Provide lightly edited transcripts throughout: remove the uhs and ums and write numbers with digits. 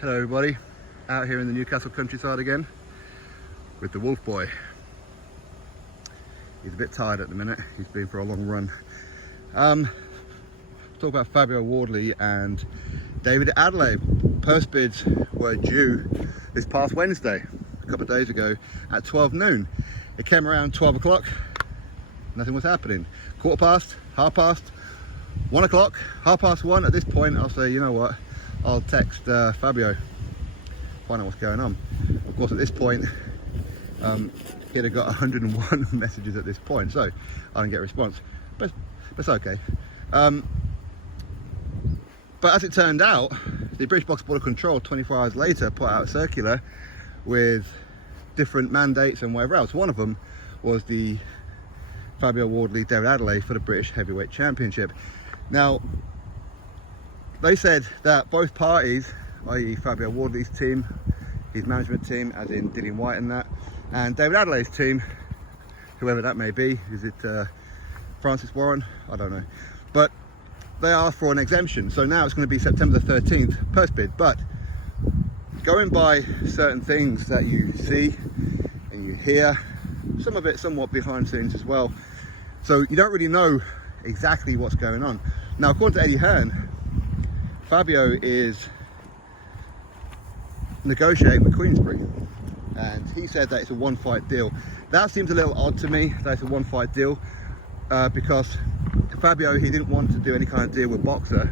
Hello everybody, out here in the Newcastle countryside again with the Wolf Boy. He's a bit tired at the minute, he's been for a long run. Talk about Fabio Wardley and David Adeleye. Purse bids were due this past Wednesday, a couple of days ago at 12 noon. It came around 12 o'clock, nothing was happening. Quarter past, half past, 1 o'clock, half past 1. At this point I'll say, you know what, I'll text Fabio, find out what's going on. Of course, at this point, he'd have got 101 messages at this point, so I didn't get a response, but it's okay. But as it turned out, the British Box Border Control 24 hours later put out a circular with different mandates and whatever else. One of them was the Fabio Wardley, David Adeleye for the British Heavyweight Championship. Now, they said that both parties, i.e. Fabio Wardley's team, his management team, as in Dillian Whyte and that, and David Adelaye's team, whoever that may be, is it Francis Warren? I don't know. But they asked for an exemption. So now it's going to be September the 13th purse bid. But going by certain things that you see and you hear, some of it somewhat behind the scenes as well. So you don't really know exactly what's going on. Now, according to Eddie Hearn, Fabio is negotiating with Queensberry, and he said that it's a one-fight deal. That seems a little odd to me, that it's a one-fight deal, because Fabio, he didn't want to do any kind of deal with Boxer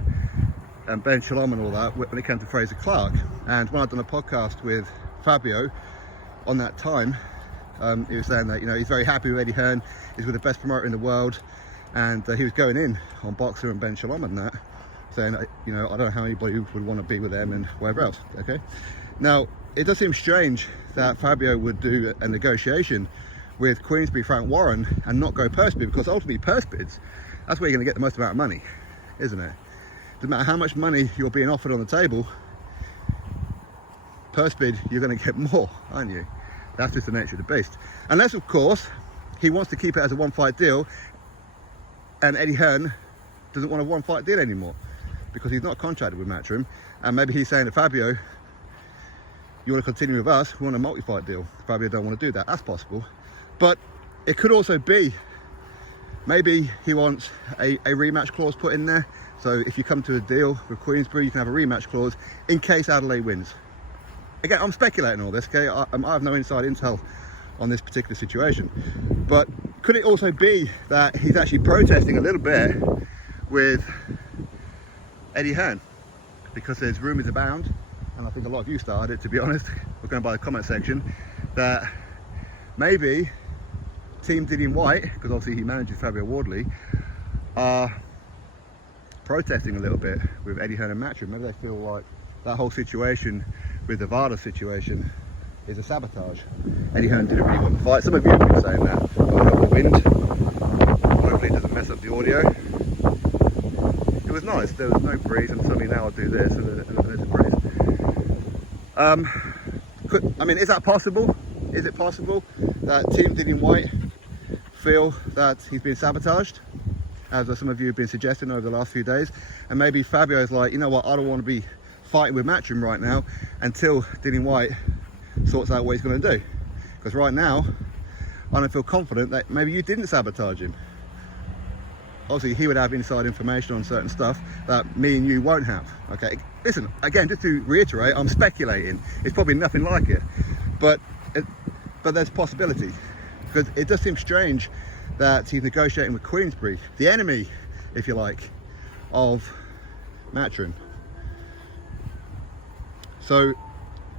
and Ben Shalom and all that when it came to Fraser Clark. And when I'd done a podcast with Fabio on that time, he was saying that, you know, he's very happy with Eddie Hearn, he's with the best promoter in the world, and he was going in on Boxer and Ben Shalom and that, saying, you know, I don't know how anybody would want to be with them and whatever else. Okay, now it does seem strange that Fabio would do a negotiation with Queensberry, Frank Warren, and not go purse bid, because ultimately purse bids, that's where you're going to get the most amount of money, isn't it? Doesn't matter how much money you're being offered on the table, purse bid, you're going to get more, aren't you? That's just the nature of the beast. Unless, of course, he wants to keep it as a one-fight deal, and Eddie Hearn doesn't want a one-fight deal anymore, because he's not contracted with Matchroom, and maybe he's saying to Fabio, you want to continue with us, we want a multi-fight deal. Fabio don't want to do that. That's possible. But it could also be, maybe he wants a rematch clause put in there. So if you come to a deal with Queensberry, you can have a rematch clause in case Adeleye wins. Again, I'm speculating all this, okay? I have no inside intel on this particular situation. But could it also be that he's actually protesting a little bit with Eddie Hearn? Because there's rumours abound, and I think a lot of you started it, to be honest, we're going by the comment section, that maybe Team Dillian Whyte, because obviously he manages Fabio Wardley, are protesting a little bit with Eddie Hearn and Matchroom. Maybe they feel like that whole situation with the VADA situation is a sabotage. Eddie Hearn didn't really want to fight. Some of you have been saying that. Got a little wind. Hopefully it doesn't mess up the audio. It was nice. There was no breeze, and suddenly now I'll do this and there's a breeze. I mean, is that possible? Is it possible that Team Dillian Whyte feel that he's been sabotaged, as some of you have been suggesting over the last few days, and maybe Fabio's like, you know what, I don't want to be fighting with Matchroom right now until Dillian Whyte sorts out what he's going to do, because right now I don't feel confident that maybe you didn't sabotage him. Obviously he would have inside information on certain stuff that me and you won't have. Okay, listen, again, just to reiterate, I'm speculating, it's probably nothing like it, but there's possibility, because it does seem strange that he's negotiating with Queensberry, the enemy, if you like, of Matchroom. So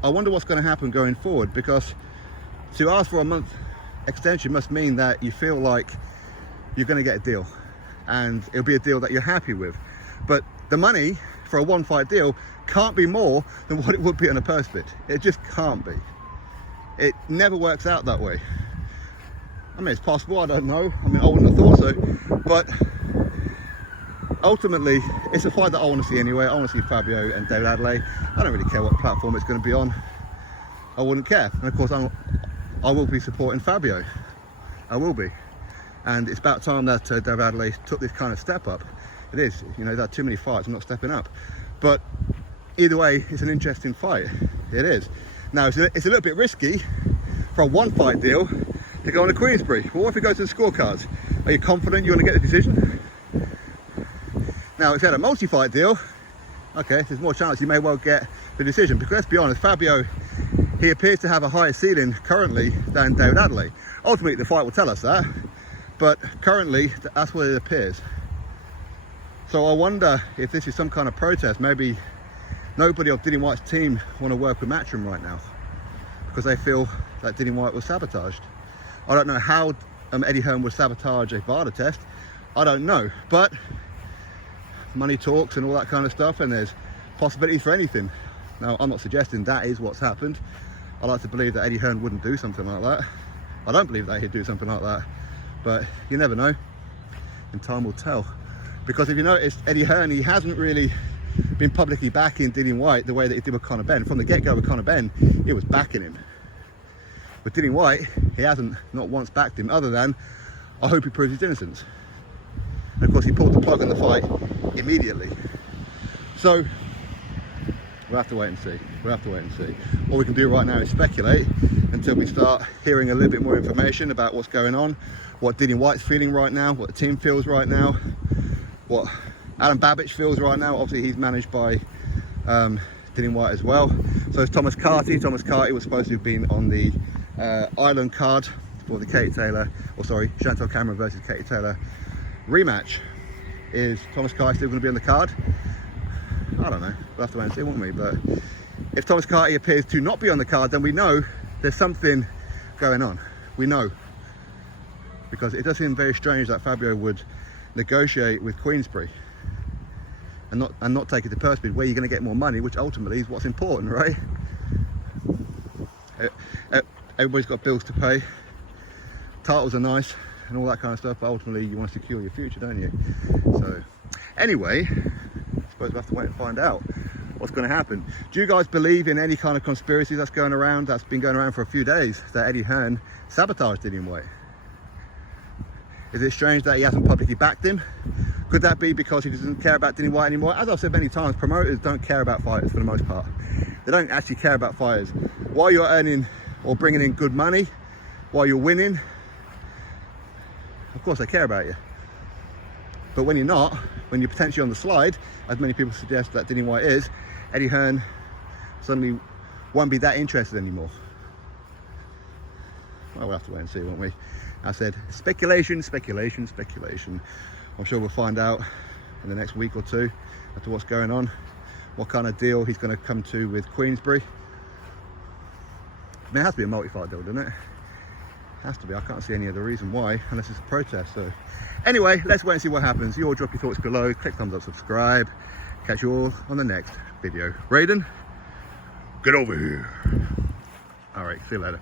I wonder what's going to happen going forward, because to ask for a month extension must mean that you feel like you're going to get a deal, and it'll be a deal that you're happy with. But the money for a one-fight deal can't be more than what it would be on a purse bid. It just can't be. It never works out that way. I mean, it's possible, I don't know. I mean, I wouldn't have thought so. But ultimately, it's a fight that I want to see anyway. I want to see Fabio and David Adeleye. I don't really care what platform it's going to be on. I wouldn't care. And of course, I will be supporting Fabio. I will be. And it's about time that David Adeleye took this kind of step up. It is. You know, he's had too many fights. I'm not stepping up. But either way, it's an interesting fight. It is. Now, it's a little bit risky for a one-fight deal to go on a Queensberry. Well, what if it goes to the scorecards? Are you confident you're going to get the decision? Now, if you had a multi-fight deal, okay, there's more chance you may well get the decision. Because let's be honest, Fabio, he appears to have a higher ceiling currently than David Adeleye. Ultimately, the fight will tell us that, but currently, that's what it appears. So I wonder if this is some kind of protest. Maybe nobody of Dillian Whyte's team want to work with Matchroom right now because they feel that Dillian Whyte was sabotaged. I don't know how Eddie Hearn would sabotage a VADA test. I don't know, but money talks and all that kind of stuff, and there's possibilities for anything. Now, I'm not suggesting that is what's happened. I like to believe that Eddie Hearn wouldn't do something like that. I don't believe that he'd do something like that, but you never know, and time will tell. Because if you notice, Eddie Hearn, he hasn't really been publicly backing Dillian Whyte the way that he did with Conor Benn. From the get-go with Conor Benn, he was backing him. With Dillian Whyte, he hasn't not once backed him, other than, I hope he proves his innocence. And of course, he pulled the plug on the fight immediately. So, we'll have to wait and see. We'll have to wait and see. All we can do right now is speculate until we start hearing a little bit more information about what's going on, what Dillian Whyte's feeling right now, what the team feels right now, what Adam Babbage feels right now. Obviously, he's managed by Dillian Whyte as well. So it's Thomas Carty. Thomas Carty was supposed to have been on the Island card for the Katie Taylor, or sorry, Chantal Cameron versus Katie Taylor rematch. Is Thomas Carty still going to be on the card? I don't know. We'll have to wait and see, won't we? But if Thomas Carty appears to not be on the card, then we know there's something going on. We know. Because it does seem very strange that Fabio would negotiate with Queensberry and not take it to purse bid, where you're going to get more money, which ultimately is what's important, right? Everybody's got bills to pay. Titles are nice and all that kind of stuff, but ultimately you want to secure your future, don't you? So anyway, I suppose we'll have to wait and find out what's going to happen. Do you guys believe in any kind of conspiracy that's going around, that's been going around for a few days, that Eddie Hearn sabotaged Dillian Whyte? Is it strange that he hasn't publicly backed him? Could that be because he doesn't care about Dillian Whyte anymore? As I've said many times, promoters don't care about fighters for the most part. They don't actually care about fighters. While you're earning or bringing in good money, while you're winning, of course they care about you. But when you're not, when you're potentially on the slide, as many people suggest that Dillian Whyte is, Eddie Hearn suddenly won't be that interested anymore. Well, we'll have to wait and see, won't we? I said speculation, speculation, speculation. I'm sure we'll find out in the next week or two as to what's going on, what kind of deal he's going to come to with Queensberry. I mean, it has to be a multi-fight deal, doesn't it? It has to be. I can't see any other reason why, unless it's a protest. So anyway, let's wait and see what happens. You all drop your thoughts below, click thumbs up, subscribe. Catch you all on the next video. Raiden, get over here. All right, see you later.